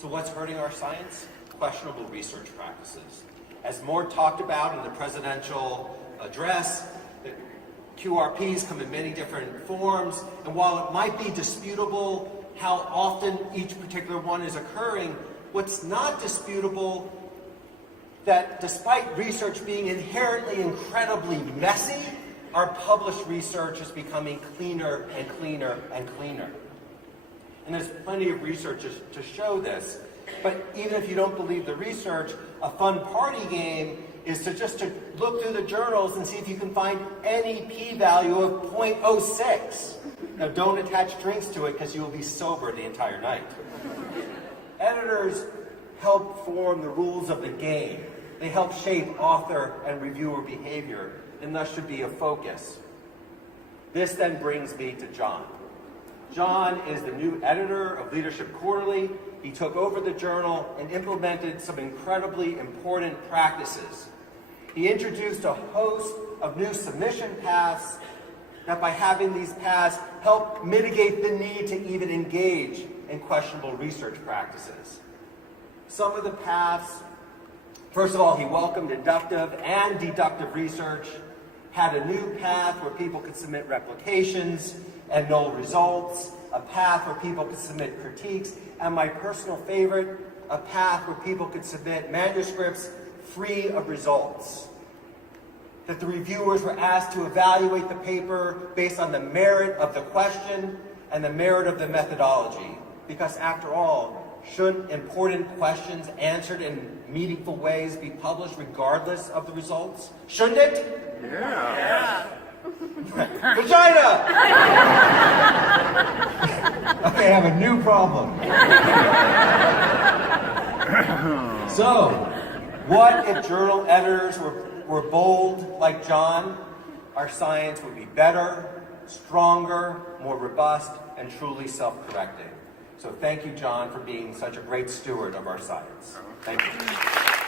So what's hurting our science? Questionable research practices. As more talked about in the presidential address, the QRPs come in many different forms, and while it might be disputable how often each particular one is occurring, what's not disputable that despite research being inherently incredibly messy, our published research is becoming cleaner and cleaner and cleaner. And there's plenty of research to show this. But even if you don't believe the research, a fun party game is to look through the journals and see if you can find any p-value of 0.06. Now don't attach drinks to it because you will be sober the entire night. Editors help form the rules of the game. They help shape author and reviewer behavior, and thus should be a focus. This then brings me to John. John is the new editor of Leadership Quarterly. He took over the journal and implemented some incredibly important practices. He introduced a host of new submission paths that, by having these paths, help mitigate the need to even engage in questionable research practices. Some of the paths, first of all, he welcomed inductive and deductive research, had a new path where people could submit replications and null results, a path where people could submit critiques, and my personal favorite, a path where people could submit manuscripts free of results. That the reviewers were asked to evaluate the paper based on the merit of the question and the merit of the methodology. Because after all, shouldn't important questions answered in meaningful ways be published regardless of the results? Shouldn't it? Yeah. Vagina! Okay, I have a new problem. So, what if journal editors were bold like John? Our science would be better, stronger, more robust, and truly self-correcting. So thank you, John, for being such a great steward of our science. Thank you.